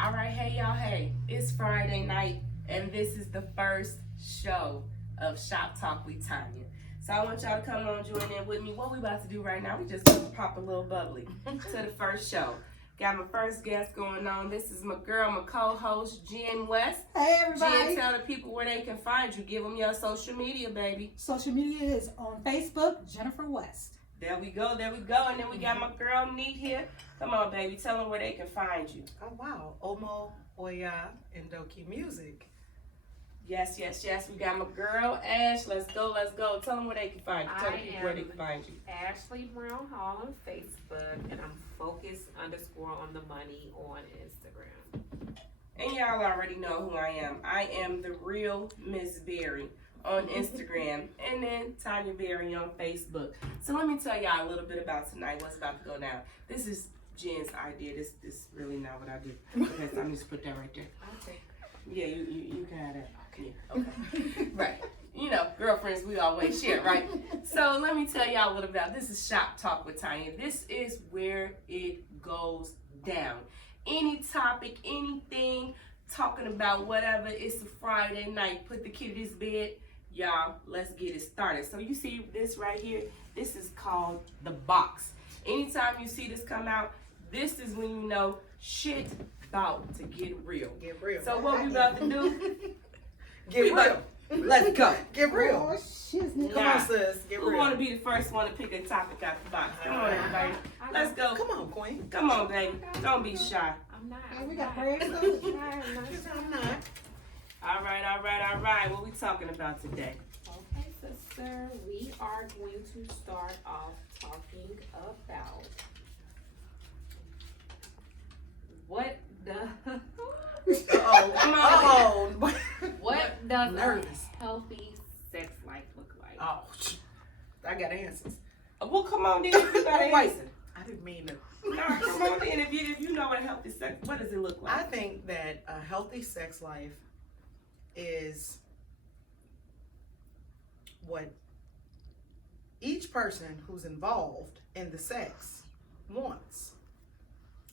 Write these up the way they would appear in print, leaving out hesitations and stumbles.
All right, hey y'all, hey, it's Friday night, and this is the first show of Shop Talk with Tanya. So I want y'all to come on, join in with me. What we about to do right now, we just gonna pop a little bubbly to the first show. Got my first guest going on. This is my girl, my co-host, Jen West. Hey everybody. Jen, tell the people where they can find you. Give them your social media, baby. Social media is on Facebook, Jennifer West. There we go, there we go. And then we got my girl, Neat, here. Come on, baby, tell them where they can find you. Oh, wow. Omo, Oya, and Doki Music. Yes, yes, yes. We got my girl, Ash. Let's go, let's go. Tell them where they can find you. Tell the people where they can find you. Ashley Brown Hall on Facebook, and I'm focus_on-the-money on Instagram. And y'all already know who I am. I am the real Miss Berry on Instagram, and then Tanya Berry on Facebook. So let me tell y'all a little bit about tonight, what's about to go down. This is Jen's idea. This is really not what I do. Okay, so I'm just put that right there. Okay. Yeah, you got it. Okay. Okay. Right. You know, girlfriends, we always share, right? So let me tell y'all a little about this is Shop Talk with Tanya. This is where it goes down. Any topic, anything, talking about whatever. It's a Friday night. Put the kid in his bed. Y'all, let's get it started. So you see this right here? This is called the box. Anytime you see this come out, this is when you know shit about to get real. Get real. So what we about to do? Get real. Let's go. Get real. Oh, shiznit. Come on, sis. Get Who real. want to be the first one to pick a topic out the box? Come on, everybody. Let's go. Come on, Queen. Come on, baby. Don't be shy. I'm not. Hey, we got prayers though. I'm not. All right, all right, all right. What we talking about today? Okay, sister, we are going to start off talking about what the Uh-oh. Come on. Uh-oh. what does Nervous. a healthy sex life look like? Oh, I got answers. Well, come on then. If you got an Wait. answer. I didn't mean to. No, come on then. If you know what healthy sex, what does it look I like? think that a healthy sex life is what each person who's involved in the sex wants.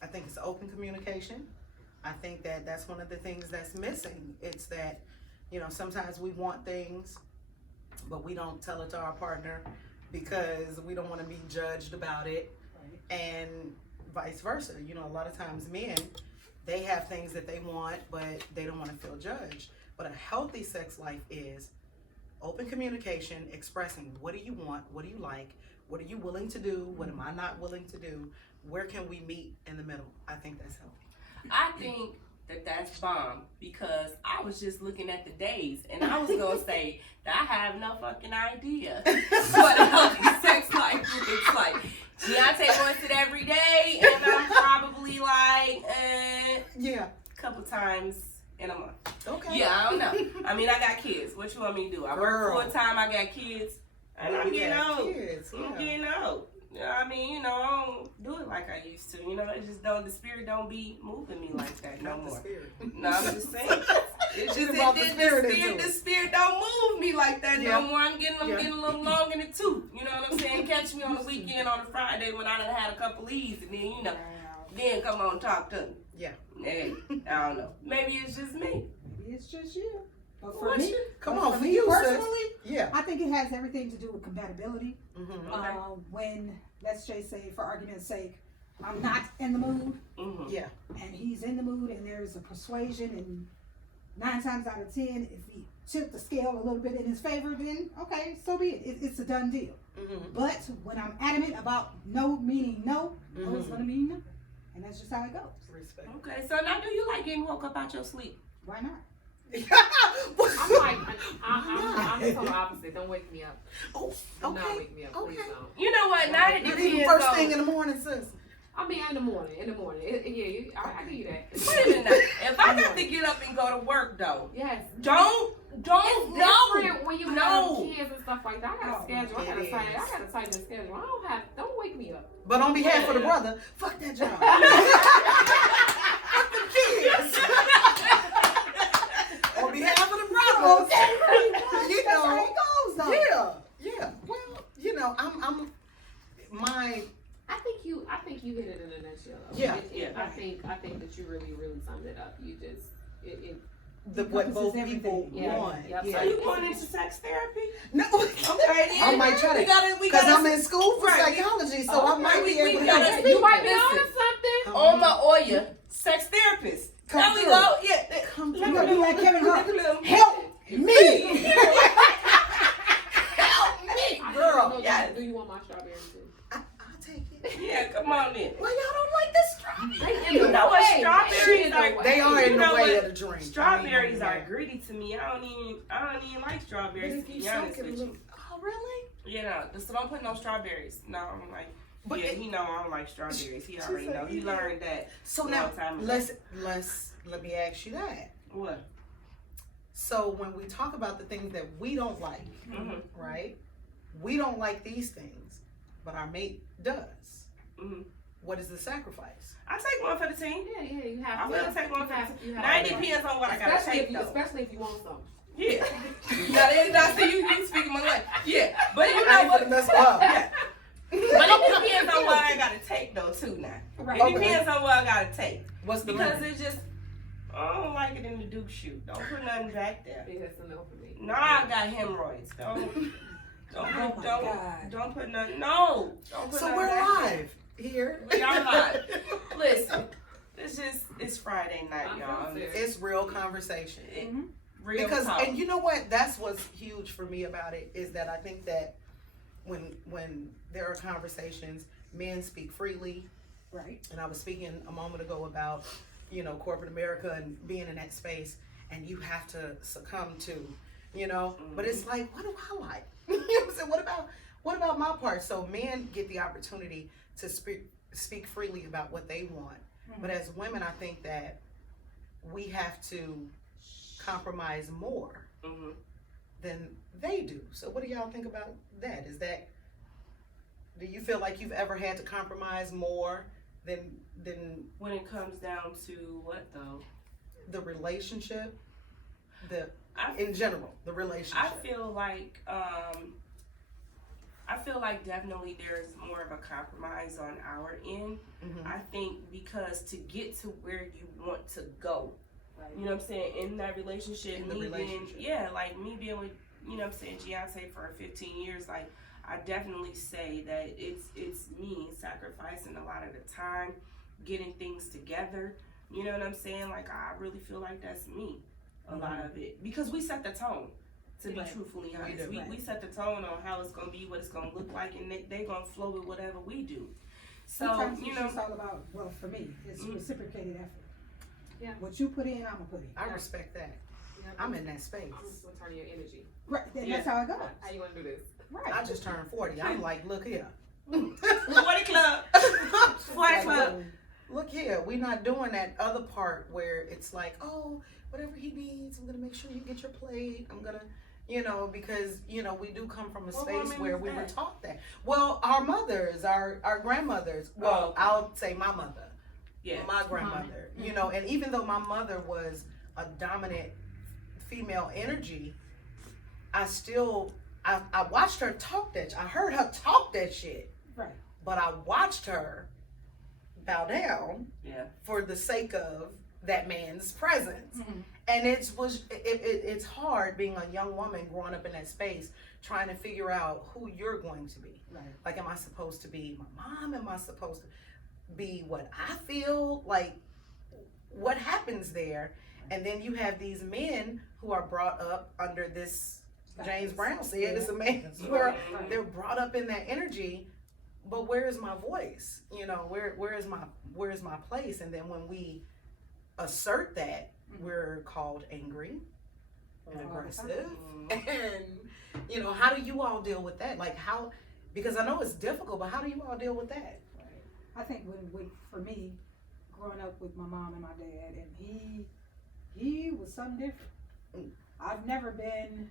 I think it's open communication. I think that that's one of the things that's missing. It's that, you know, sometimes we want things, but we don't tell it to our partner because we don't want to be judged about it, and vice versa. You know, a lot of times men, they have things that they want, but they don't want to feel judged. But a healthy sex life is open communication, expressing what do you want, what do you like, what are you willing to do, what am I not willing to do, where can we meet in the middle. I think that's healthy. I think that's bomb because I was just looking at the days and I was gonna say that I have no fucking idea what a healthy sex life looks like. Deontay wants it every day, and I'm probably like Yeah. a couple times in a month. Okay. Yeah, I don't know. I mean, I got kids. What you want me to do? I work Girl. full time. I got kids, and I'm getting Yeah, old. kids, I'm yeah. getting old. You know what I mean, you know, I don't do it like I used to. You know, it just don't. The spirit don't be moving me like that no Not the more. spirit. No, I'm just saying. It's She just brought the spirit into the it. spirit don't move me like that Yeah. no more. I'm getting Yeah. a little long in the tooth. You know what I'm saying? Catch me on the weekend on a Friday when I done had a couple leaves, and then you know, then come on talk to me. Yeah. Hey, I don't know. Maybe it's just me. Maybe it's just you. But for What me, you- Come but on, for for me you, sis. personally, Yeah. I think it has everything to do with compatibility. Mm-hmm. Okay. When, let's just say, for argument's sake, I'm not in the mood Mm-hmm. Yeah. and he's in the mood and there's a persuasion, and 9 times out of 10, if he tipped the scale a little bit in his favor, then okay, so be it. It's a done deal. Mm-hmm. But when I'm adamant about no meaning no, no is Mhm. gonna mean no. And that's just how it goes. Respect. Okay, so now do you like getting woke up out your sleep? Why not? I'm like, I'm the total opposite. Don't wake me up. Oh, Do not okay. wake me up. Please Okay. don't. You know what? Now that the You kids need first go- thing in the morning, sis. I mean, in the morning. I give you that. Wait a minute. Now. If I got to get up and go to work though, Yes. don't Different when you No. have kids and stuff like that. I got a schedule. I got to tighten the schedule. Don't wake me up. But on behalf of the brother, fuck that job. Fuck the kids. On behalf of the brothers, you That's how know. it goes, though. Yeah. Well, you know, I'm my I think you hit it in a nutshell. Though. Yeah, I think that you really really summed it up. You just What both people Yeah. want. Yep. Yeah. Are you going into sex therapy? No. Okay, I might try to, because I'm in school for Right. psychology, so I might be able to gotta- help You might be Listen. on to something. On my Oya, sex therapist. Come There we through. go. Yeah. Come You through. gonna be like Kevin Hart. Help Help me! Help me, Girl, No, yes. Do you want my strawberry too? I'll take it. Yeah, come on then. Well, y'all don't like this strawberry. You know what? Hey, Strawberries in the are way. They are You in the know way what? of the drink. Strawberries I are mean, greedy to me. I don't even like But strawberries, if to you be suck honest it, with you. oh really? You know, so don't put no strawberries. No, I'm like, But yeah, it- he know I don't like strawberries. He She already said know. He he learned that. So Long now time ago. let me ask you that. What? So when we talk about the things that we don't like, Mhm. right? We don't like these things, but our mate does. Mhm. What is the sacrifice? I take one for the team. Yeah, you have I'm to. gonna take one You for have- the you team. have Now it to. depends on what I gotta take though. Especially if you want some. Yeah. Now that's you speaking my language. Yeah, but you I know ain't what? gonna mess up. Yeah. But it depends on what I gotta take though too now. Right. It Okay. depends on what I gotta take. What's the Because limit? it's just I don't like it in the Duke shoe. Don't put nothing back there. It has to know for me. No, I got hemorrhoids. Don't Oh my God. don't put nothing. No, don't put So nothing we're back there. live here. We are live. Listen, it's Friday night, I'm y'all. serious. It's real conversation. Mhm. Real Because talk. and you know what? That's what's huge for me about it is that I think that when there are conversations, men speak freely. Right. And I was speaking a moment ago about, corporate America and being in that space, and you have to succumb to, But it's like, what do I like? You know what I'm saying? What about my part? So men get the opportunity to speak freely about what they want. But as women, I think that we have to compromise more Mhm. than they do. So what do y'all think about that? Do you feel like you've ever had to compromise more than When it comes down to what though? the relationship, I in general, the relationship? I feel like definitely there's more of a compromise on our end. Mhm. I think because to get to where you want to go, Right. you know what I'm saying, in that relationship, In the me relationship. being, yeah, like me being with, you know what I'm saying, Giante for 15 years, like I definitely say that it's me sacrificing a lot of the time, getting things together, you know what I'm saying, like I really feel like that's me, a lot of it, because we set the tone. To be Right. truthfully We honest, do. we set the tone on how it's gonna be, what it's gonna look like, and they gonna flow with whatever we do. So Sometimes you it's know, just all about, well, for me, it's Mhm. reciprocated effort. Yeah. What you put in, I'm gonna put in. I respect that. Yeah, I'm in that space. I'm just gonna turn your energy. Right. And Yeah. that's how it goes. How you gonna do this? Right. I just turned 40. I'm like, look here. 40 club, 40 Like, club. look here, we're not doing that other part where it's like, oh, whatever he needs, I'm gonna make sure you get your plate. I'm gonna, because we do come from a What space woman where is we were that? taught that. Well, our mothers, our grandmothers. Well, okay. I'll say my mother, Yeah. my grandmother. And even though my mother was a dominant female energy, I watched her talk that. I heard her talk that shit. Right. But I watched her bow down Yeah. for the sake of that man's presence. Mhm. And it's hard being a young woman growing up in that space, trying to figure out who you're going to be. Right. Like, am I supposed to be my mom? Am I supposed to be what I feel? Like, what happens there? And then you have these men who are brought up under this, James Brown said, it's a man's world. Right. They're brought up in that energy, but where is my voice? Where is my place? And then when we assert that, we're called angry and aggressive. And how do you all deal with that? Like, how, because I know it's difficult, but how do you all deal with that? Right. I think for me, growing up with my mom and my dad, and he was something different. Mm. I've never been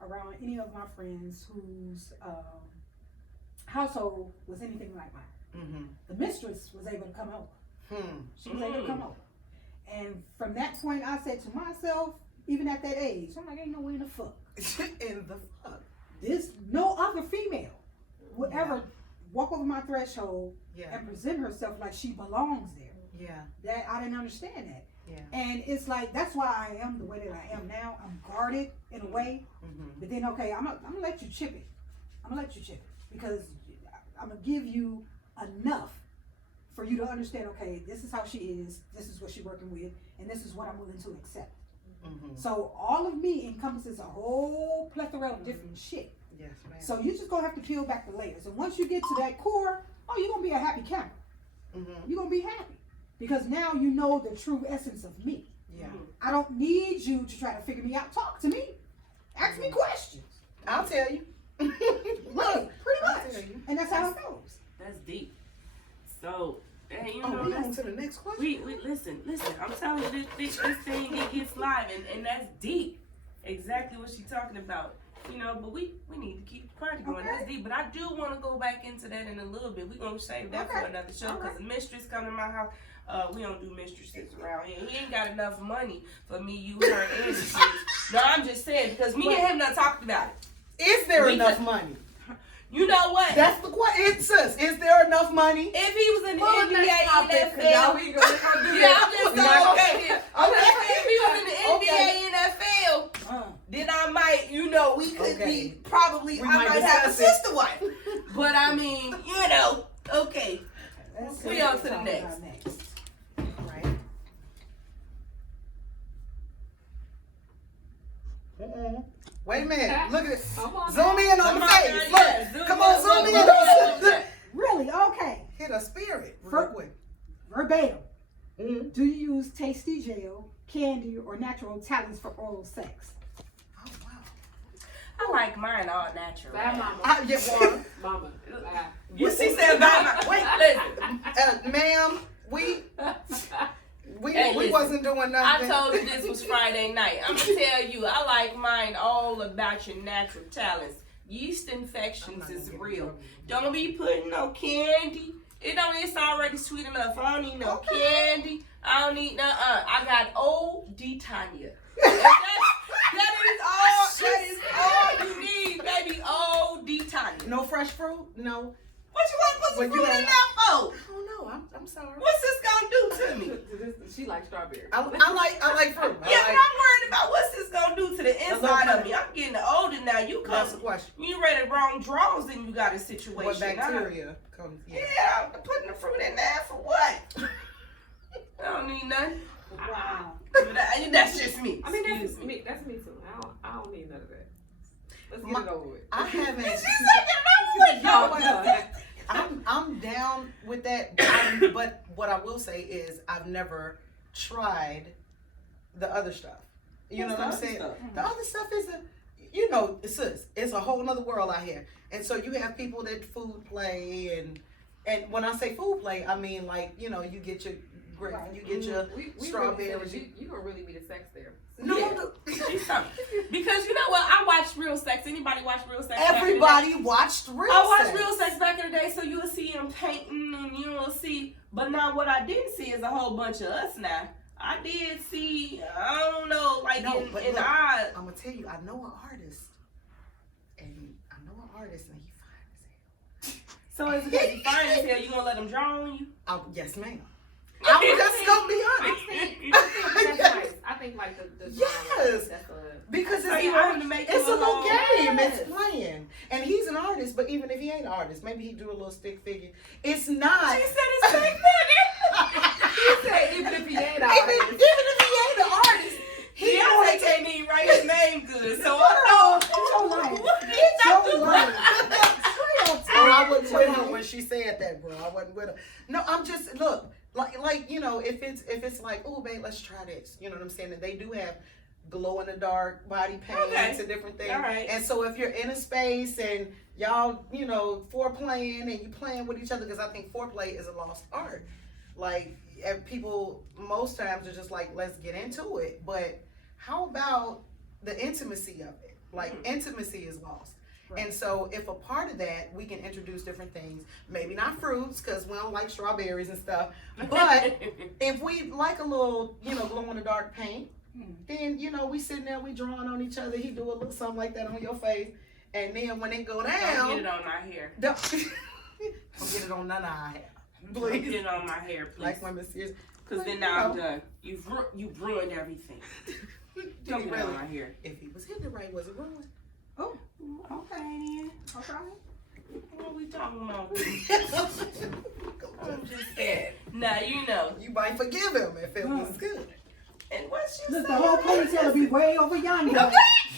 around any of my friends whose household was anything like mine. Mm-hmm. The mistress was able to come over. She was able to come over. And from that point, I said to myself, even at that age, I'm like, ain't no way in the fuck. In the fuck. No other female would ever walk over my threshold Yeah. and present herself like she belongs there. Yeah. That I didn't understand that. Yeah. And it's like, that's why I am the way that I am now. I'm guarded in a way. But then, okay, I'm gonna let you chip it. I'm gonna let you chip it because I'm gonna give you enough for you to understand, okay, this is how she is, this is what she's working with, and this is what I'm willing to accept. So all of me encompasses a whole plethora of different shit. Yes, ma'am. So you just gonna have to peel back the layers. And once you get to that core, oh, you're gonna be a happy camper. You're gonna be happy. Because now you know the true essence of me. Yeah. I don't need you to try to figure me out. Talk to me. Ask me questions. I'll tell you. Right, pretty much. And that's how it goes. That's deep. So, hey, you Oh, know, we that's, on to the next question. we listen. I'm telling you, this thing it gets live, and that's deep. Exactly what she's talking about. You know, but we need to keep the party going. That's deep. But I do want to go back into that in a little bit. We're gonna save that for another show because the mistress come to my house. We don't do mistresses around here. He ain't got enough money for me, you, her, and the kids. No, I'm just saying because me and him done talked about it. Is there enough money? You know what? That's the question. Sis, is there enough money? If he was in the NBA, NFL, we gonna yeah, I'm just saying, okay. If he was in the NBA, NFL, Uh, then I might, you know, we could be probably, We I might might have a discuss it. sister wife. But I mean, you know, okay. let's We see on what to the we're next. talking about next. Right. Wait a minute. Look at it. Come on, Zoom in on Come the on, face. girl, Look. yeah, zoom Come on, in, zoom in. zoom in. Really? Okay. Hit a spirit real For- quick. Verbatim. Do you use tasty gel, candy, or natural talents for oral sex? Oh, wow. I like mine all natural. Bye, mama. I get water. Mama. Bye. You see, said bye, wait, listen. Ma'am, we Hey, listen. wasn't doing I nothing. told you this was Friday night. I'm gonna tell you, I like mine all about your natural talents. Yeast infections is real. Don't be putting no candy. It's already sweet enough. I don't need no candy. I don't need I got old Tanya. That is all you need, baby. Old Tanya. No fresh fruit? No. What you want to put some Well, you fruit in know- there for? I don't know. I'm sorry. What's this gonna do to me? She likes strawberry. I like fruit. Yeah, but I'm worried about what's this gonna do to the inside little of me. I'm getting older now. You That's the come, question. you read the wrong draws, and you got a situation. What bacteria comes? Yeah, I'm putting the fruit in there for what? I don't need nothing. Wow. That's just me. I mean, Excuse that's me. That's me too. I don't need none of that. Let's get My- it over with. I haven't. She's like, No, no. I'm down with that, but what I will say is I've never tried the other stuff. You know what I'm saying? The other stuff is it's a whole nother world out here. And so you have people that food play and when I say food play, I mean like, you get your grape, you get your We strawberries. Really you gonna really be the sex there. No, Yeah. no. She's something. Because you know what? I watched Real Sex. Anybody watch Real Sex? Everybody watched Real I watched Sex. Real Sex back in the day, so you'll see him painting and you'll see. But now what I didn't see is a whole bunch of us now. I did see, I don't know, like No, in but the look, eye. I'm gonna tell you, I know an artist, and he fine as hell. So is it because you fine as hell, you gonna let him draw on you? Yes, ma'am. I'm just gonna be I honest. think that's nice. I think like the Yes. That's Because So you want him to make it's you a little game. Yes. It's playing. And he's an artist, but even if he ain't an artist, maybe he do a little stick figure. It's not. She said it's fake nigga. He said even if he ain't Even alright. if he ain't an artist, he Yeah, don't I can't even write his name good, so I know. Your life. What Your life. Straight up, Oh, I wasn't with her when she said that, bro. I wasn't with her. No, I'm just look like if it's like, oh, babe, let's try this. You know what I'm saying? And they do have glow in the dark body paints and different things. All right. And so if you're in a space and y'all, foreplaying and you playing with each other, because I think foreplay is a lost art. Like and people most times are just like, let's get into it. But how about the intimacy of it? Like intimacy is lost. Right. And so if a part of that, we can introduce different things, maybe not fruits, because we don't like strawberries and stuff, but if we like a little, glow in the dark paint, then, we sitting there, we drawing on each other, he do a little something like that on your face, and then when it go down, Don't get it on my hair. don't get it on none of our hair. Don't get it on my hair, please. Like women serious. Cause then now I'm done. You've ruined everything. Don't get really? out of here. If he was hitting it right, was it ruined? Oh, Okay then. okay. What are we talking about? I'm just saying. Now you know. You might forgive him if it was good. And what she Look, said? the whole ponytail will be way over yonder.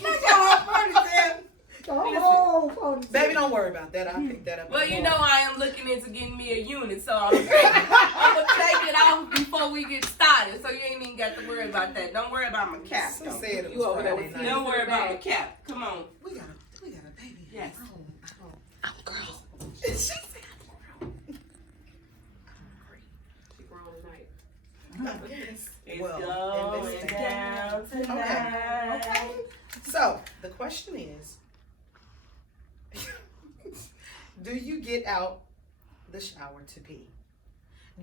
Look at her ponytail. The whole ponytail. Baby, don't worry about that. I'll pick that up. Well, you know I am looking into getting me a unit, so I'm gonna take it off before we get started. So you ain't even got to worry about that. Don't worry about my cap. She said it You was over there Friday with night. Don't worry about my cap. Come on. We got a baby. Yes. I'm a girl. She said She grown tonight. yes. It's Well, going in this down tonight. Okay. So the question is, do you get out the shower to pee?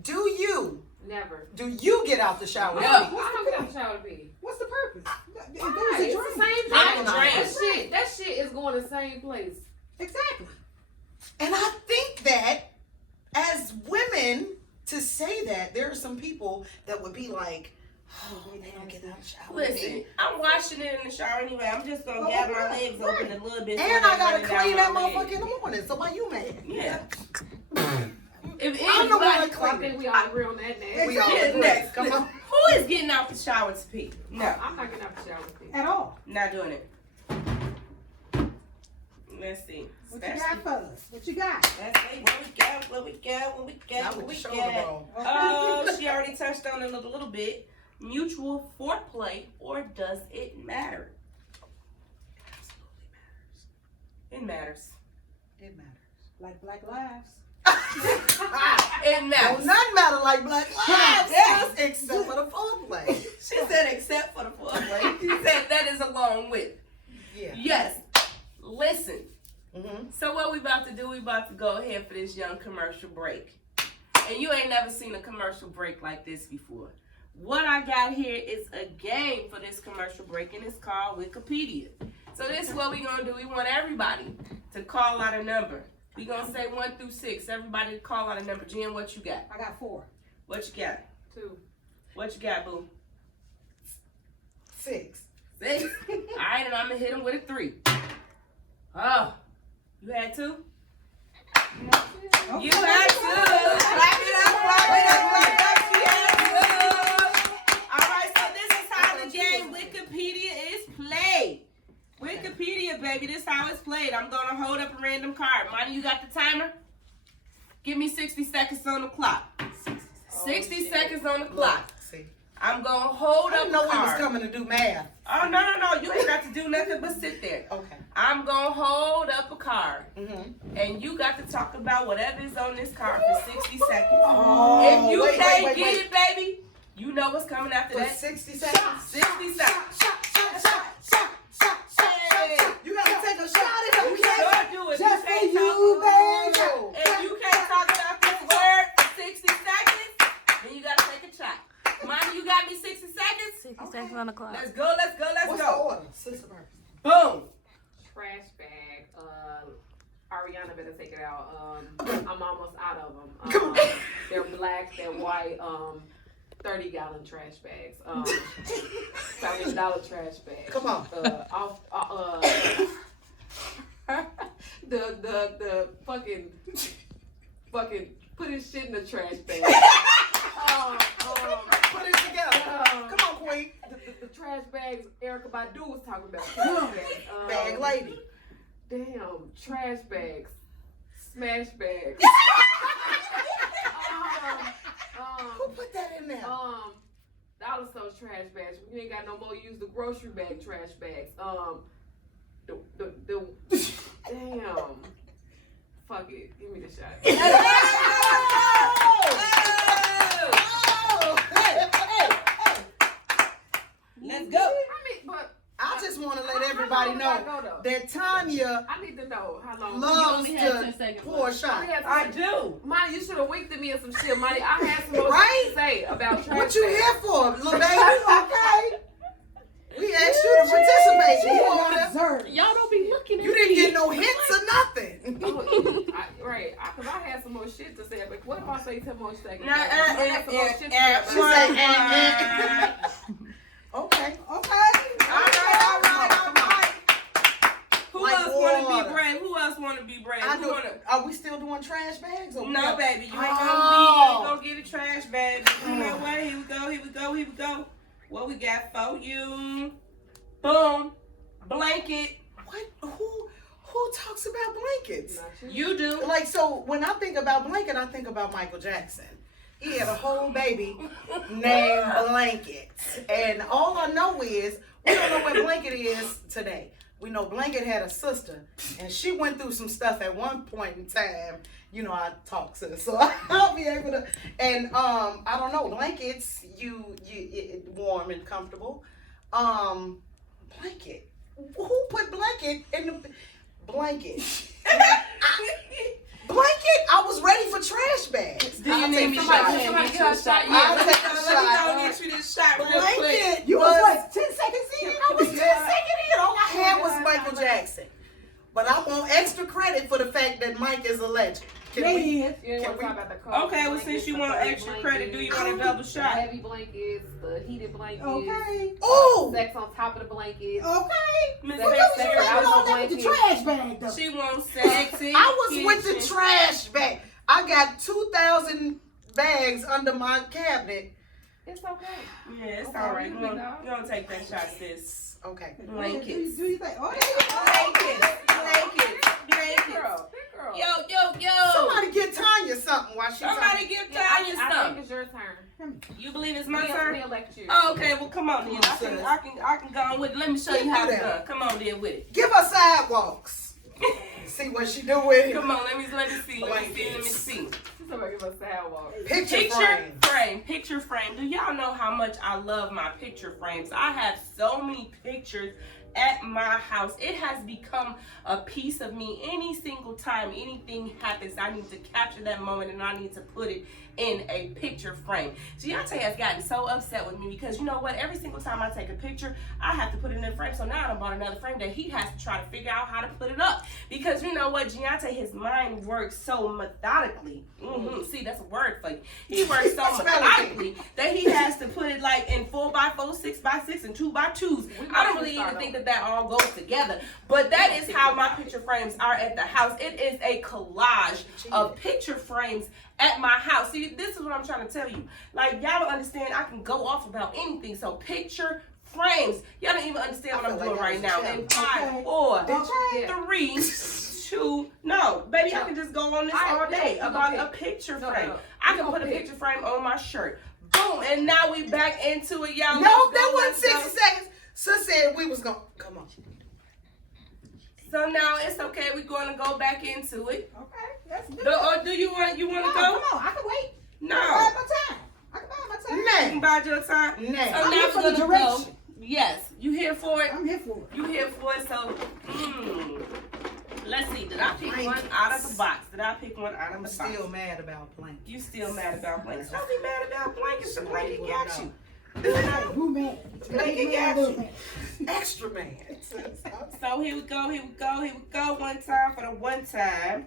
Do you Never. get out the shower No. to pee? I don't get out the shower to pee. What's the purpose? If Right, there's a it's drink. the same I thing. drink. That shit is going the same place. Exactly. And I think that as women, to say that, there are some people that would be like, oh, they don't get out the shower. Listen, I'm washing it in the shower anyway. I'm just gonna gap my legs open a little bit. so And they I gotta running down clean that my motherfucker legs. in the morning. So why you mad? Yeah. If I'm the one anybody, that So I clean think it. we all agree on that now. We all Yeah, agree. next. Come on. Who is getting out the shower to pee? No, I'm not getting out the shower to pee. At all. not doing it. Let's see. What you got for us? What you got? Let's see what we got. What we got. What we got. Not What with we the shoulder got. roll. Oh, she already touched on it a little bit. Mutual foreplay, or does it matter? It matters. It matters. Like Black Lives. It Don't matters. nothing matter like black lives, Yes. except for the foreplay. She said except for the foreplay. She said that is along with. Yeah. Yes. Listen. Mm-hmm. So what we about to do, we about to go ahead for this young commercial break. And you ain't never seen a commercial break like this before. What I got here is a game for this commercial break, and it's called Wikipedia. So this is what we gonna do. We want everybody to call out a number. We gonna say 1 through 6. Everybody call out a number. Jen, what you got? I got 4. What you got? 2. What you got, boo? 6. 6. All right, and I'm gonna hit him with a 3. Oh, you had 2? Okay. You had 2. Clap it up, clap it up, clap it up. She had 2. All right, so this is how the game Wikipedia is played. Wikipedia, baby, this is how it's played. I'm gonna hold up a random card. Monty, you got the timer? Give me 60 seconds on the clock. 60 seconds on the clock. See, I'm gonna hold I up didn't know a we was card. coming to do math. Oh, no. You ain't got to do nothing but sit there. Okay. I'm gonna hold up a card. Mm-hmm. And you got to talk about whatever is on this card for 60 seconds. Oh, If you wait, can't wait, get wait. it, baby, you know what's coming after For that. 60 seconds. 60 seconds. You gotta take a shot at You him. sure do it. Just for can't you, talk- baby. If you can't talk about this word for 60 seconds, then you gotta take a shot. Mommy, you got me 60 seconds? 60 seconds on the clock. Let's go, let's go, let's What's the go. order? Sister Murphy. Boom. Trash bag. Ariana better take it out. I'm almost out of them. They're black, they're white. 30-gallon trash bags. $7 trash bags. Come on. The fucking put his shit in the trash bag. Put it together. Come on, Queen. The trash bags Erica Badu was talking about. Trash bags. Bag lady. Damn, trash bags. Smash bags. Who put that in there? Dollar store trash bags. You ain't got no more. Use the grocery bag trash bags. The damn. Fuck it. Give me the shot. Let's go. I mean, but I just want to let everybody know that Tanya I need to know how long. loves only had 10 to seconds pour a left. shot. I do. Monty, you should have winked at me or some shit, Monty. I had some more Right? shit to say about trash What you bags. here for, little baby? Okay. We asked you to participate. You over there. Observe. Y'all don't be looking at You didn't get no hits or nothing. Oh, right, because I had some more shit to say, but what? about to say 10 more seconds. Nah, Okay. All right. Who Like else want to water. be brave? Who else want to be brave? I Who know. wanna... Are we still doing trash bags? Or No, baby, you ain't Oh. gonna get a trash bag. You know what? Here we go. What we got for you? Boom. Blanket. What? Who talks about blankets? Not You do. Like, so when I think about blanket, I think about Michael Jackson. He had a whole baby named Blanket. And all I know is, we don't know where Blanket is today. We know Blanket had a sister, and she went through some stuff at one point in time. You know, I talk to her, so I'll be able to. And I don't know, blankets, it warm and comfortable. Blanket. Who put blanket in the blanket? Blanket. I was ready for trash bags. Do you need me to somebody get get you a a shot? shot. Yeah, I'll let take me a go shot. get you this shot real quick. Blanket. You was what, 10 seconds in? I was 10 seconds in. All I had was Michael Jackson. But I want extra credit for the fact that Mike is a legend. Can They we? is. You ain't Can want we- to talk about the cold Okay, well, blankets, since you the want firm extra blankets, credit, do you want a double the shot? heavy blankets, the heated blankets, Okay. Oh, sex on top of the blankets. Okay. Miss Well, Beck you said ain't I all was that with the trash bag, though. She wants sexy. I was with the kitchen. trash bag. I got 2,000 bags under my cabinet. It's okay. Yeah, it's Okay, all right. we You know. don't take that shot, sis. Okay. Blankets. Do you think? Oh, there you go. Blankets. Big girl. Yo. Somebody get Tanya something while she's Somebody give Yeah, I Tanya think some. it's your turn. You believe it's my We turn? elect you. Oh, okay, well come on then. Come on, I can go on with it. Let me show you how Do it's that. done. Come on then with it. Give her sidewalks. See what she do with it. Come on, let me see. Somebody give us a sidewalk. Picture frame. Do y'all know how much I love my picture frames? I have so many pictures at my house. It has become a piece of me. Any single time anything happens, I need to capture that moment and I need to put it in a picture frame. Giante has gotten so upset with me because you know what? Every single time I take a picture, I have to put it in a frame. So now I bought another frame that he has to try to figure out how to put it up. Because you know what? Giante, his mind works so methodically. See, that's a word for you. He works so methodically that he has to put it like in 4x4, 6x6, and 2x2s. I don't really even think that all goes together. But that is how my picture frames are at the house. It is a collage of picture frames at my house. See, this is what I'm trying to tell you. Like, y'all don't understand, I can go off about anything. So picture frames. Y'all don't even understand what I'm doing right now. In 5, 4, 3, 2, no. Baby, I can just go on this all day about a picture frame. I can put a picture frame on my shirt. Boom, and now we back into it, y'all. No, that wasn't 60 seconds. Sis said we was going to, come on. So now it's okay. We're going to go back into it. Okay, that's good. Or do you want to No, go? come on, I can wait. No. I can buy my time. You Nay. can buy your time. Nay. So I'm now here we're for the gonna direction. go. Yes, you here for it? I'm here for it. You here for it? So, let's see. Did I pick one out of the box? I'm still mad about blankets. You still mad about blankets? Don't be mad about blankets. The blanket got you. Who man? Blanket got you. Extra man. So here we go. One time for the one time.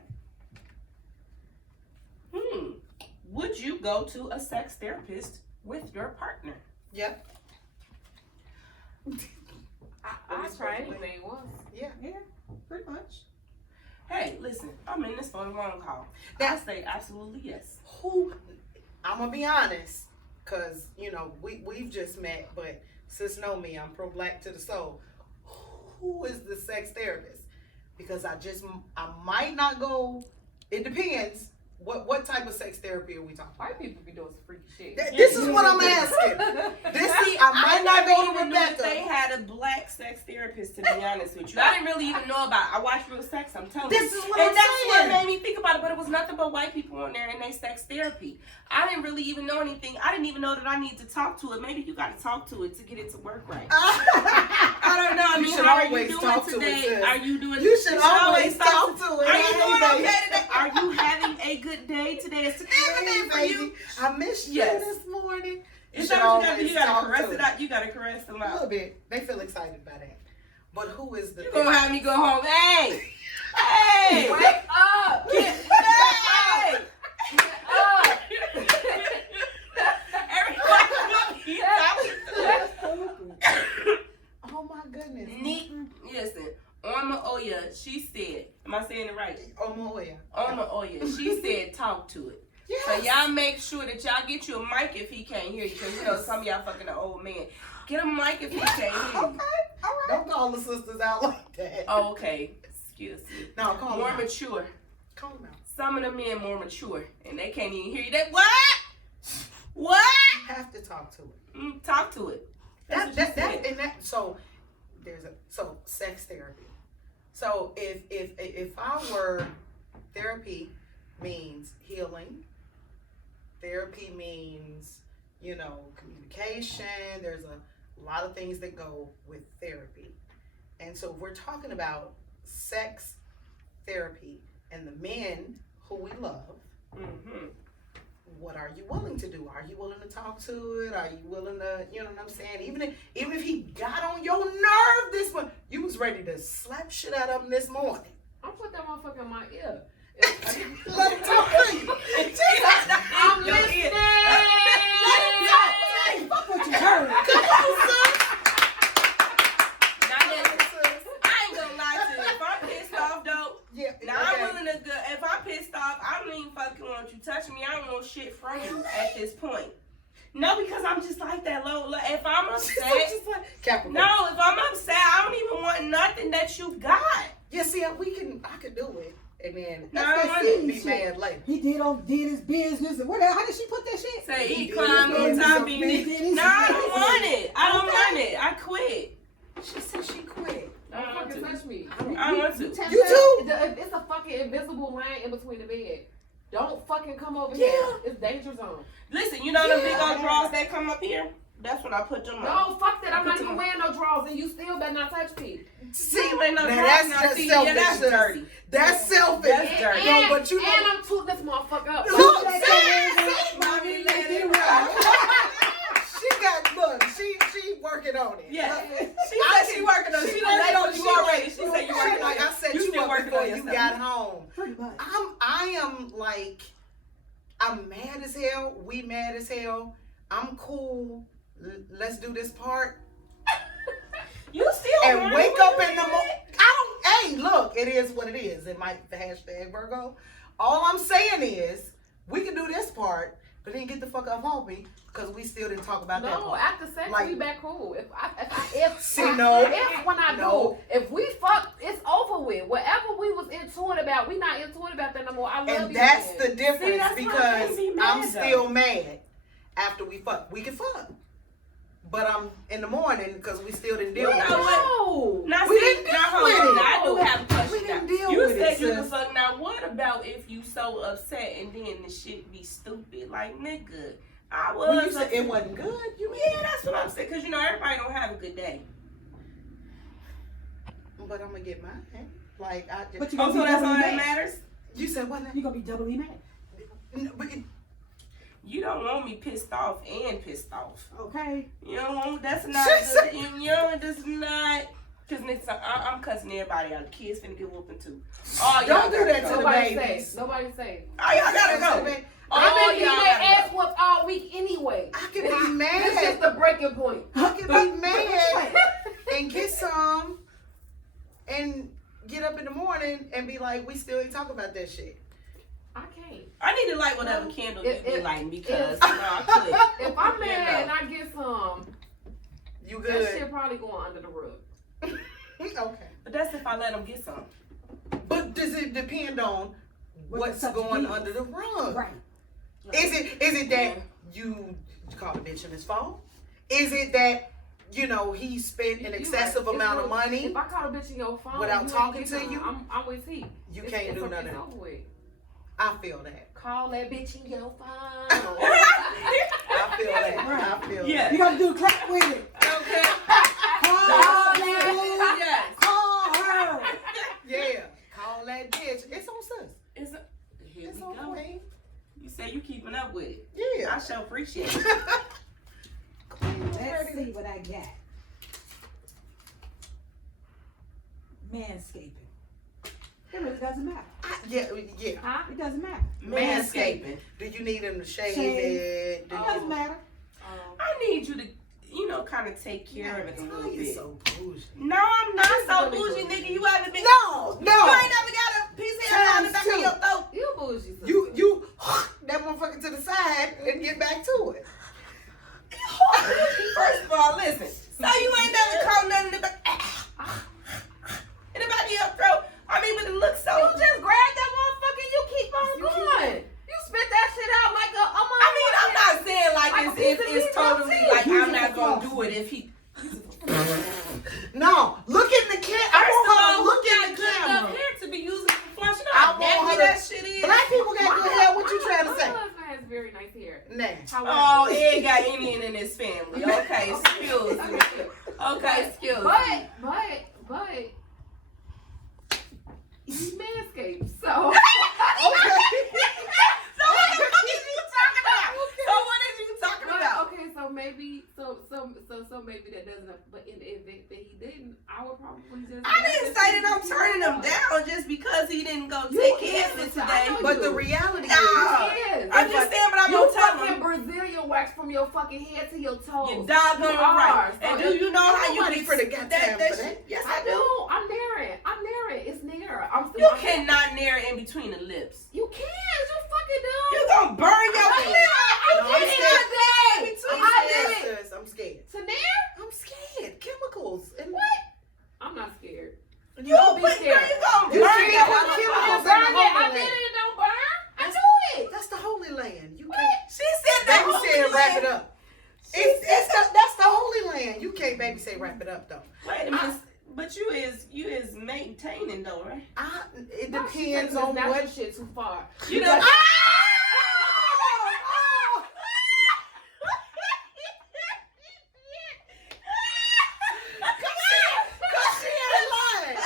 Would you go to a sex therapist with your partner? Yep. I try anything once. Yeah. Yeah, pretty much. Hey, listen, I'm in this for the long haul. I say absolutely yes. Who, I'm going to be honest, because, you know, we've just met, but sis know me, I'm pro-black to the soul. Who is the sex therapist? Because I might not go, it depends. What type of sex therapy are we talking about? White people be doing some freaky shit. This is what I'm asking. I might not go to Rebecca. They had a black sex therapist, to be honest with you. I didn't really even know about it. I watched Real Sex, I'm telling you. This is what and I'm that's saying. what made me think about it, but it was nothing but white people on there and they sex therapy. I didn't really even know anything. I didn't even know that I need to talk to it. Maybe you got to talk to it to get it to work right. I don't know. I You mean, should how are always you talk doing to it, today? sis. Are you doing? You should always talk to it. Are you doing Hey, okay baby. today? Are you having a good day today? Is today a good day for you? Baby, I missed you Yes. this morning. Is that what you got to do? You got to caress it out. You got to caress them A out. little bit. They feel excited by that. But who is the? You gonna have me go home? Hey, hey, Wake up! hey, Get up! Am I saying it right? Omoya. She said talk to it. Yes. So y'all make sure that y'all get you a mic if he can't hear you. Because you know some of y'all fucking an old man. Get a mic if he can't hear you. Okay, all right. Don't call the sisters out like that. Oh, okay. Excuse me. No, call more them out. mature. Call them out. Some of the men more mature. And they can't even hear you. They, what? What? You have to talk to it. Talk to it. So sex therapy. So if our therapy means healing, therapy means, communication. There's a lot of things that go with therapy. And so if we're talking about sex therapy and the men who we love, what are you willing to do? Are you willing to talk to it? Are you willing to, you know what I'm saying? Even if he got on your nerve this one, you was ready to slap shit out of him this morning. I'll put that motherfucker in my ear. Let him talk to you. I'm listening. Let him talk to you. Fuck what you heard. Come on, son. I ain't gonna lie to you. If I'm pissed off, though, I'm willing to go. If I'm pissed off, I don't even fucking want you touching me. I don't want shit from you at this point. No, because I'm just like that, low. If I'm upset, no, if I'm upset, I don't even want nothing that you got. Yeah, see, I could do it, and then That's that be scene shit. mad later. He did his business and whatever. How did she put that shit? Say he did climbed his on top of business. me. No, I don't want it. I don't want it. I quit. She said she quit. I don't want Don't fucking to. touch me. I don't want to. You too? It's a fucking invisible line in between the bed. Don't fucking come over here. It's danger zone. Listen, you know the big old drawers that come up here? That's when I put them on. No, fuck that. I'm not even wearing no drawers, and you still better not touch me. See, ain't no Now drawers. that's Now, just see, selfish. yeah, that's dirty. That's selfish. That's dirty. No, but you know. And I'm tooting this motherfucker up. Look, Mommy, let it she working on it. Yeah. She said she working on it. She done laid on you already. She said you working on Like it. I said, You you still were working before on you yourself. got home. Pretty much. I'm mad as hell. We mad as hell. I'm cool. Let's do this part. You still And want wake it? up in the morning. Hey, look, it is what it is. It might be hashtag Virgo. All I'm saying is, we can do this part, but then get the fuck up on me, because we still didn't talk about that No, part. after sex, Like- we back cool. When I No. do, if we fuck, it's over with. Whatever we was into it about, we not into it about that no more. I love you. And that's again. the difference, that's why I because can't be mad, I'm though. still mad after we fuck. We can fuck. But I'm in the morning because we still didn't deal with it. No. Now, We see, didn't deal now, hold with on. it. Now, I do have a question. We didn't now. deal You with said it, you can sis. fuck. Now, what about if you so upset and then the shit be stupid? Like, nigga, I was. When you said upset. it wasn't good, you mean? Yeah, that's what I'm saying. Because, everybody don't have a good day. But I'm going to get mine. Like, I just. But you Oh, gonna so be that's all doubly that mad. matters? You said what now? You gonna be doubly mad. No, but it, You don't want me pissed off and pissed off. Okay. You don't want, that's not, that's not, because I'm cussing everybody out. The kids finna get whooping too. Oh, Don't do that to the Nobody babies. safe. Nobody safe. Oh, y'all gotta go. I've been y'all getting gotta my ass go. whooped all week anyway. I can be This is mad. the breaking point. I can be mad and get some and get up in the morning and be like, we still ain't talking about that shit. I can't. I need to light whatever No, candle it- you be it- lighting because it- I could. If I'm Yeah, mad no. and I get some, You that good? shit probably going under the rug. Okay. But that's if I let them get some. But does it depend on What what's the subject going is. under the rug? Right. Is it that you call the bitch in his phone? Is it that he spent an You excessive right. amount It's of no- money? If I call a bitch in your phone Without you ain't talking get to none, you? I'm with T. You can't do nothing. It's over with. I feel that. Call that bitch in your phone. I feel that. I feel Yeah. You gotta do a clap with it. Okay. Call Oh, her. yes. Call her. that. Yeah. Call that bitch. It's on sis. Here It's we on go. Queen. You say you keeping up with it. Yeah. I sure appreciate it. Let's see what I got. Manscaping. It really doesn't matter. Yeah. Huh? It doesn't matter. Manscaping. Do you need him to shave Shave. it? It doesn't matter. I need you to, kind of take care of it a little You're bit. so bougie. No, I'm not so really bougie, bougie. nigga. You haven't been. No. You ain't never got a piece of hair on the back of your throat. You bullshit. You that motherfucker to the side and get back to it. First of all, listen. So you ain't never caught nothing in the back. In the back of your throat. I mean, but it looks so. You just grab that motherfucker and you keep on going. You spit that shit out like a. I mean, I'm not saying like Like a it's piece of it's meat totally on like teeth. I'm not gonna do it if he. No, look in the camera. I First want of her all, to look who in got the good enough camera. hair to be using for flushing I out? want her Nasty to- that shit is. Black people got good hair. What you trying to say? My husband has very nice hair. Nah. Oh, he ain't got Indian in his family. Okay, excuse me. Okay, excuse me. But he's manscaped, so. Okay. So what the fuck is you talking about? So what is you talking about? Okay, so maybe maybe that doesn't. But in the event that he didn't, I would probably just. I didn't say that I'm turning him down just because he didn't go take care of it today. But the reality Nah. is, I'm just saying, but I'm You gonna tell fucking him. Brazilian wax from your fucking head to your toes. You doggone You are. right. So And do you know how you nobody can for the goddamn for that. shit? Yes, I I do. do. I'm near it. It's near. You cannot near it in between the lips. You can. You fucking do. You gonna burn your I lip. No, I'm scared. I did it. I'm scared. To near? I'm scared. Chemicals and What? I'm not scared. You Don't be put scared. you gonna You burn can't your put lip. chemicals Burn in the it. Holy I did Land. it. It don't burn. I do it. That's the Holy Land. You What? can't. She said that. Baby said wrap it up. That's the Holy Land. You can't baby say wrap it up though. Wait a minute. But you is maintaining though, right? It No, she depends taking on this natural what. shit too far. You know. Cause she ain't lying.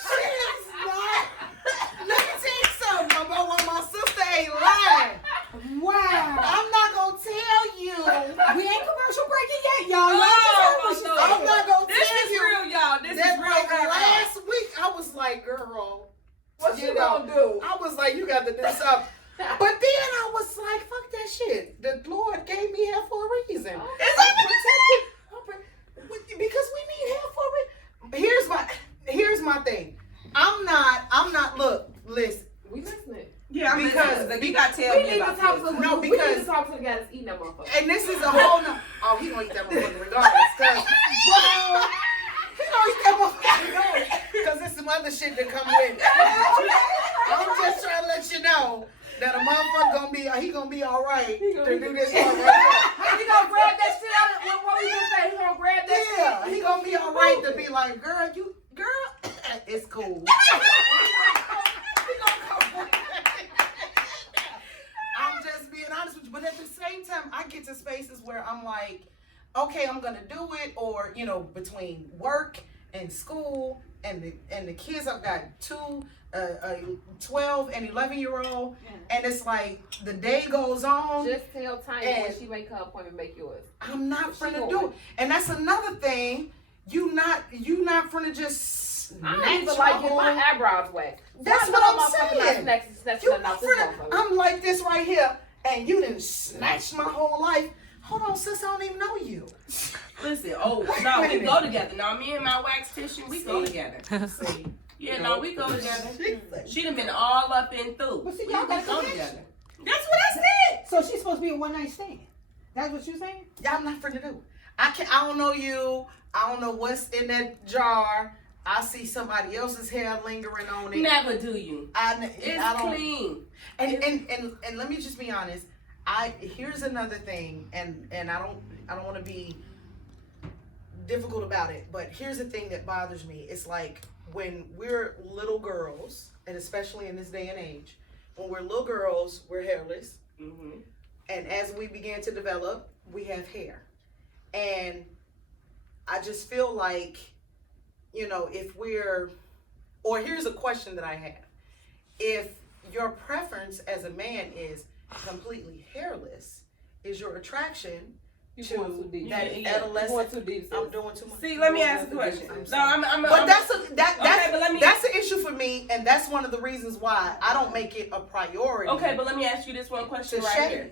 She is not. Let me tell you something about what my sister ain't lying. Wow. I'm not gonna tell you. We ain't commercial breaking yet, y'all. Y'all just heard what she I'm not gonna This tell is you. real, y'all. This That is real. like girl. last week, I was like, girl, What you you know, gonna do? I was like, you got to do something. But then I was like, fuck that shit. The Lord gave me hair for a reason. Is that Because we need hair for it. Here's my thing. I'm not, look, listen. We listening. Yeah, I'm Because- listening. You gotta tell We me need to about talk this. to No, we need because- to talk to the guy that's eating that motherfucker. And this is a whole no. Oh, he gonna eat that motherfucker regardless. He gonna eat that motherfucker regardless. Because there's some other shit that come with it. I'm just trying to let you know that a motherfucker gonna be all right to do this part right He gonna grab that shit out of what we just say. He gonna grab that here. Yeah, shit. he gonna be all right to be like, girl, it's cool. He gonna come. I'm just being honest with you, but at the same time, I get to spaces where I'm like, okay, I'm gonna do it, or between work and school and the kids, I've got two, a 12 and 11-year-old, and it's like the day goes on. Just tell Tanya when And- she make her appointment, make yours. I'm not She finna going. do it, and that's another thing. You not finna just I don't snatch even like my getting my whole- eyebrows wet. That's Why what no I'm motherfucker saying. not snatching You nothing out this finna, motherfucker? I'm like this right here, and you didn't snatch my whole life. Hold on, sis, I don't even know you. Listen, no, we go together. Now, me and my wax tissue, we go together. See, Yeah, no, we go together. Jesus. She done been all up and through. But see, We y'all got go connection. together. That's what I said. So she's supposed to be a one night stand. That's what you're saying? I'm not finna do. I don't know you. I don't know what's in that jar. I see somebody else's hair lingering on it. Never do you. It's It's clean. And let me just be honest. Here's another thing, and I don't want to be difficult about it, but here's the thing that bothers me. It's like when we're little girls, and especially in this day and age, when we're little girls, we're hairless, Mm-hmm. and as we begin to develop, we have hair, and I just feel like, if here's a question that I have: if your preference as a man is completely hairless, is your attraction to that adolescent? I'm doing too much. See, let me ask a question. But but that's an issue for me, and that's one of the reasons why I don't make it a priority. Okay, but let me ask you this one question To right shave. here.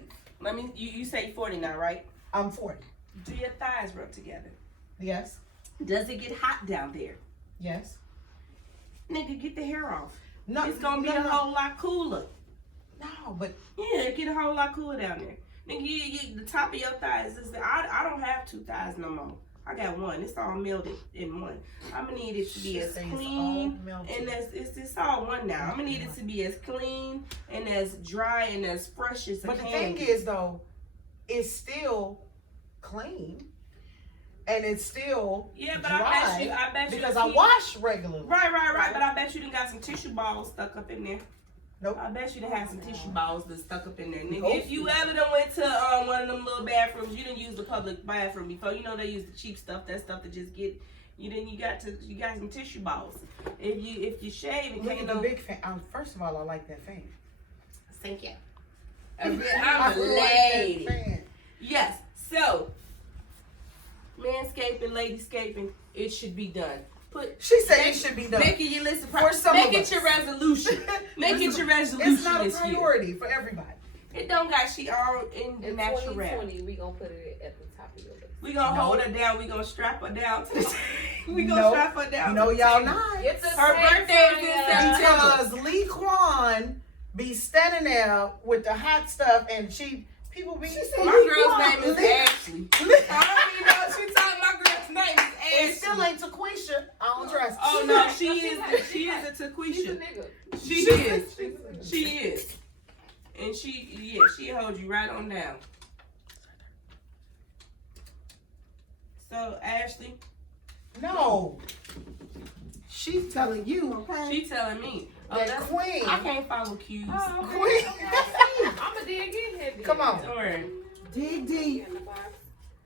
You say 40 now, right? I'm 40. Do your thighs rub together? Yes. Does it get hot down there? Yes. Nigga, get the hair off. No, it's gonna be a whole lot cooler. No, but Yeah, it get a whole lot cooler down there. Nigga, the top of your thighs is. I don't have 2 thighs no more. I got one. It's all melted in one. I'm gonna need it to be as clean and it's all one now. I'm gonna need it to be as clean and as dry and as fresh as it can. But the thing is though, it's still clean. And it's still but dry I bet you because I wash regularly. Right. But I bet you done got some tissue balls stuck up in there. Nope. I bet you done had some tissue balls that stuck up in there. Nigga, if you ever done went to one of them little bathrooms, you didn't use the public bathroom before. You know they use the cheap stuff, that stuff that just get you got some tissue balls. If you shave and Look at the big fan. First of all, I like that fan. Thank you. I'm a lady. Yes. So manscaping, ladyscaping, it should be done. She said it should be done. Make it your list of Make it your resolution. Make it your resolution. It's not a priority for everybody. It don't got she all in the natural. 2020, we gonna put it at the top of your list. We gonna hold her down. We gonna strap her down to the. We gonna strap her down. No, y'all not. Her birthday is in September. Because Lee Kwan be standing there with the hot stuff, and people be. My girl's name is Ashley. I don't even know what she talking. My girl's name is Ashley. It still ain't Taquisha. I don't trust. Oh no, she is a Taquisha. She's a nigga. She is. And she'll hold you right on down. So Ashley. No. She's telling you. Okay. She telling me. That queen. I can't follow cues. Oh, okay. Queen. I'm a dig in here. Come on. Don't worry. Dig deep.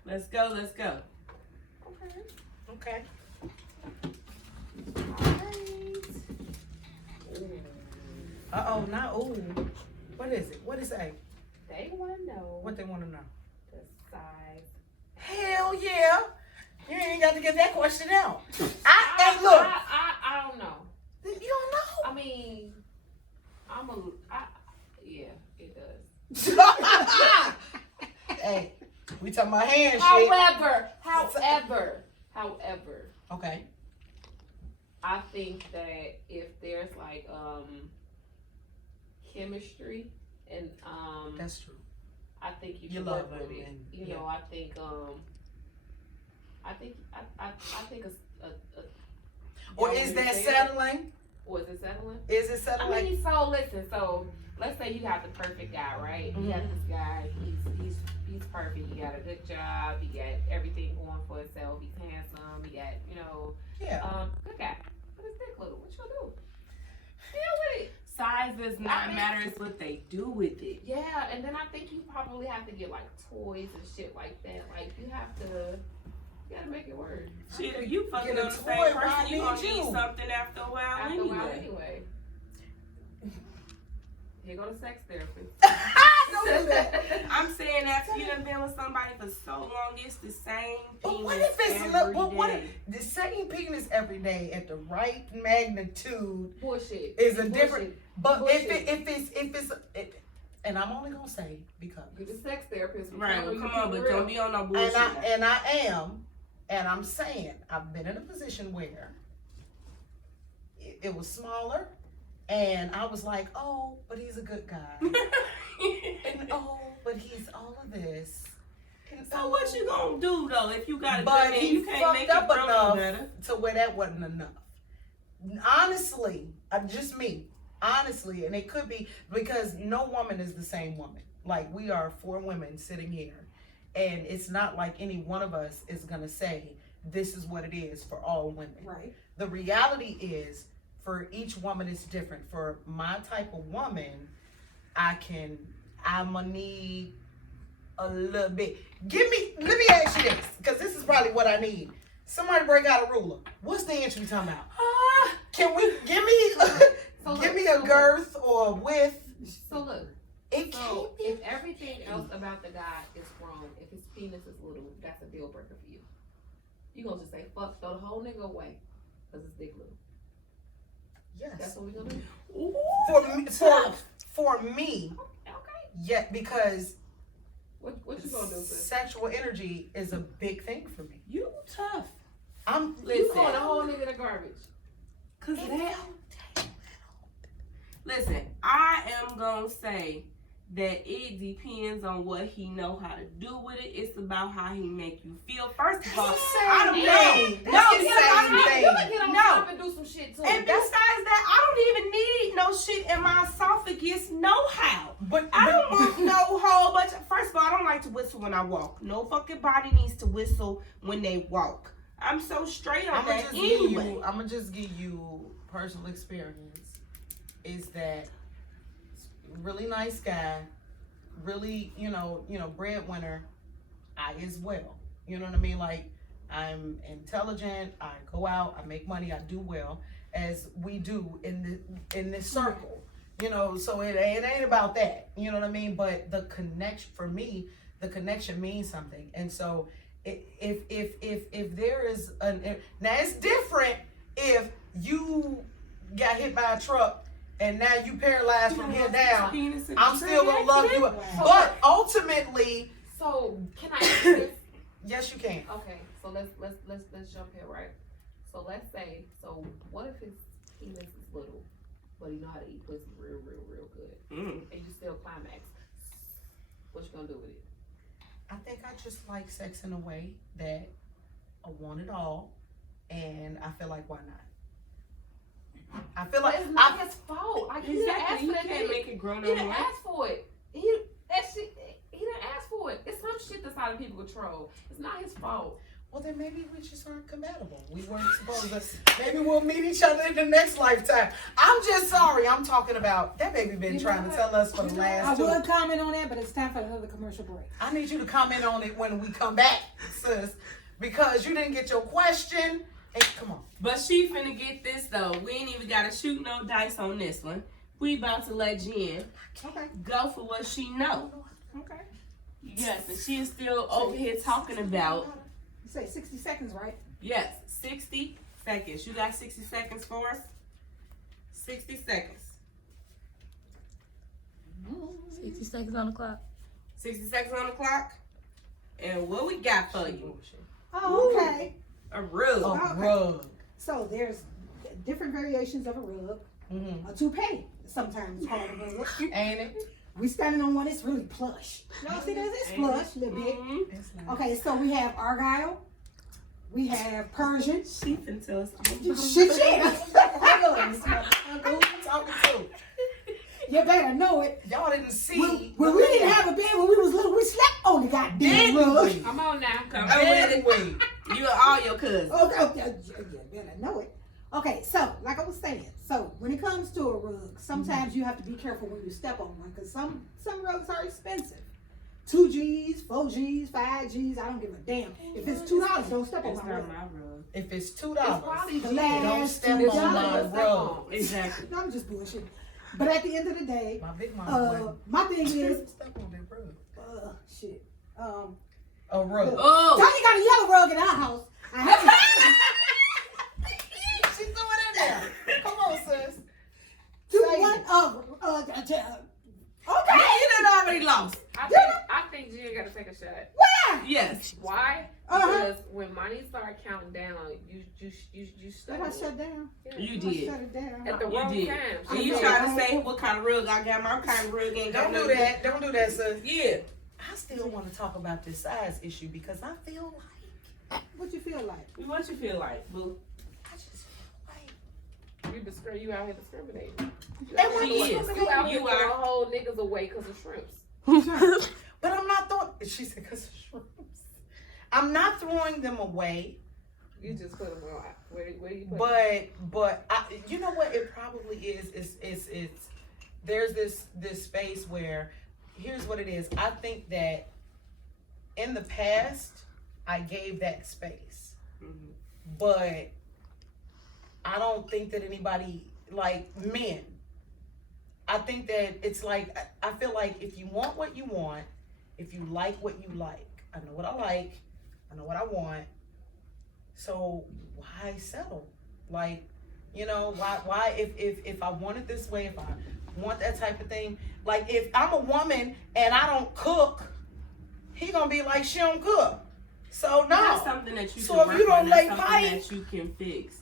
Let's go. Okay. Uh-oh, not ooh. What is it? What is it? They want to know What they want to know? the size. Hell yeah. You ain't got to get that question out. Hey, look. I don't know. You don't know? I mean, yeah, it does. Hey, we talking about hand shit. However, Okay. I think that if there's like chemistry and That's true. I think you You can love work with him it. and- You yeah. know, I think a Or is that settling? Or is it settling? Is it I settling? mean, so listen. So let's say you have the perfect guy, right? You have this guy. He's perfect. He got a good job. He got everything going for himself. He's handsome. He got Yeah. good guy. But his dick little. What you gonna do? Deal with it. Size does not matter. It's what they do with it. Yeah, and then I think you probably have to get like toys and shit like that. Like you gotta make it work. Shit, if you fucking Get a on the toy, same why person, you gonna need need you? something after a while Anyway. Here go the sex therapist. Don't do that. I'm saying after you done been with somebody for so long, it's the same But penis what if it's every day. the same penis every day at the right magnitude Bullshit. is a Bullshit. different. But Bullshit. if it's and I'm only gonna say because Get a sex therapist. Right, well, come on, but don't be on no bullshit. and I'm saying I've been in a position where it was smaller, and I was like, oh, but he's a good guy, and oh, but he's all of this. And So what you gonna do though if you got a But good man? he You can't make it fucked up grow no enough better. to where that wasn't enough. Honestly, just me. Honestly, and it could be because no woman is the same woman. Like we are 4 women sitting here, and it's not like any one of us is gonna say this is what it is for all women. Right. The reality is for each woman it's different. For my type of woman, I'm gonna need a little bit. Let me ask you this, because this is probably what I need. Somebody break out a ruler. What's the inch we talking about? Can we give me a girth or a width? So look. It So can't be. if everything else about the guy is wrong, if his penis is little, that's a deal breaker for you. You gonna just say fuck, throw the whole nigga away, cause it's dick little. That's Yes. what we gonna do. For me, Okay. yeah, because What you gonna do, sis? sexual energy is a big thing for me. You tough. I'm You throwing the whole nigga in the garbage. Cause that Listen, I am gonna say that it depends on what he know how to do with it. It's about how he make you feel. First of all, I don't know. And do some shit too. And besides that, I don't even need no shit in my esophagus, no how. But I don't want no whole bunch. First of all, I don't like to whistle when I walk. No fucking body needs to whistle when they walk. I'm so straight on that anyway. I'm gonna just give you personal experience. Is that really nice guy, really, breadwinner, I as well. You know what I mean? Like, I'm intelligent, I go out, I make money, I do well, as we do in this circle. So it ain't about that. You know what I mean? But the connection, for me, the connection means something. And so if there is now it's different if you got hit by a truck and now you paralyzed from here down. I'm still gonna love you, but ultimately. So can I ask this? Yes, you can. Okay, so let's jump here, right? So let's say, what if his penis is little, but he know how to eat pussy real good, and you still climax? What you gonna do with it? I think I just like sex in a way that I want it all, and I feel like, why not? I feel like it's not his fault. Like, he didn't ask for that. He can't make it grown He didn't ask for it. He didn't ask for it. It's some shit that's out of people's control. It's not his fault. Well, then maybe we just aren't compatible. We weren't supposed to. Maybe we'll meet each other in the next lifetime. I'm just sorry. I'm talking about that baby been trying to tell us for the last I would comment on that, but it's time for another commercial break. I need you to comment on it when we come back, sis, because you didn't get your question. Hey, come on. But she finna get this though. We ain't even gotta shoot no dice on this one. We about to let Jen go for what she know. Okay. Yes, and she is still over here talking about. You say 60 seconds, right? Yes, 60 seconds. You got 60 seconds for us? 60 seconds. 60 seconds on the clock. 60 seconds on the clock. And what we got for you? Oh, okay. A rug. A rug. So there's different variations of a rug. A toupee, sometimes called a rug. Ain't it? We standing on one. It's really plush. Y'all see this? It's plush, a little bit. Nice. Okay, so we have Argyle. We have Persian. She finna tell us all Shit, Who you talking to? you better know it. Y'all didn't see. When we didn't have a bed when we was little, we slept on the goddamn rug. Come on now. Come anyway. You and all your cousins. Okay, you better know it. Okay, so like I was saying, so when it comes to a rug, sometimes you have to be careful when you step on one because some rugs are expensive. 2 G's, 4 G's, 5 G's, I don't give a damn. If it's $2, don't step on It's my not rug. my rug. If it's $2, The last don't step on my $2. rug. Exactly. No, I'm just bullshit. But at the end of the day, My big mama my thing is, step on that rug. shit. A rug. Oh, Tanya got a yellow rug in our house. I have She's doing it now. Come on, sis. Okay. you done already lost. I think Jen gotta take a shot. Why? Yes. Why? Uh-huh. Because when money start counting down, you Did stuck. I shut down? You I did. shut it down. At the You wrong did. time. And you trying to say what kind of rug I got? My kind of rug ain't got Don't do that. Don't do that, sis. Yeah. I still want to talk about this size issue because I feel like What you feel like? What you feel like, boo? I just feel like You out here discriminating. And what She is. You out here You throwing are. whole niggas away because of shrimps. But I'm not throwing. She said because of shrimps. I'm not throwing them away. You just put them on. Where you put them? But you know what? It probably is. It's there's this space where here's what it is. I think that in the past I gave that space, but I don't think that anybody like men. I think that it's like I feel like if you want what you want, if you like what you like, I know what I like, I know what I want. So why settle? Like, you know, why if I want it this way, if I want that type of thing, like if I'm a woman and I don't cook, he gonna be like she don't cook. So no. That's something that you So can if work you don't on. That's lay something pipe, that you can fix.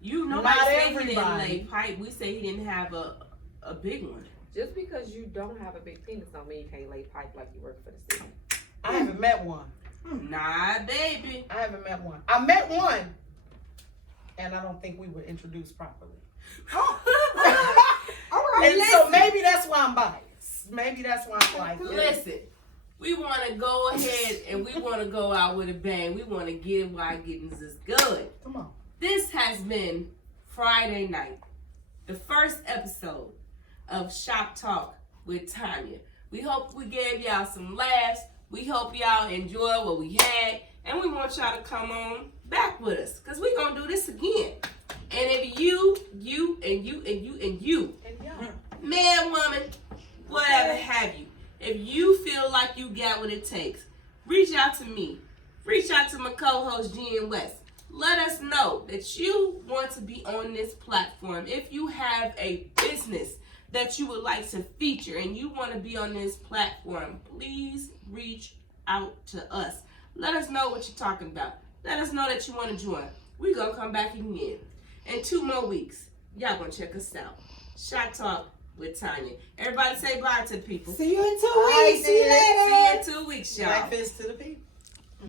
You know, not nobody said he didn't everybody. lay pipe. We say he didn't have a a big one. Just because you don't have a big penis don't mean you can't lay pipe like you work for the city. I haven't met one. Nah, baby. I haven't met one. I met one, and I don't think we were introduced properly. All right. And so maybe that's why I'm biased. Maybe that's why I'm like, yeah. Listen, we want to go ahead and we want to go out with a bang. We want to get it while getting is good. Come on. This has been Friday night, the first episode of Shop Talk with Tanya. We hope we gave y'all some laughs. We hope y'all enjoyed what we had. And we want y'all to come on back with us, because we're going to do this again. And if you, man, woman, whatever have you, if you feel like you got what it takes, reach out to me. Reach out to my co-host, Jen West. Let us know that you want to be on this platform. If you have a business that you would like to feature and you want to be on this platform, please reach out to us. Let us know what you're talking about. Let us know that you want to join. We're going to come back again in 2 more weeks. Y'all going to check us out. Shop Talk with Tanya. Everybody say bye to the people. See you in 2 weeks. See you later. See you in 2 weeks, y'all. Breakfast to the people.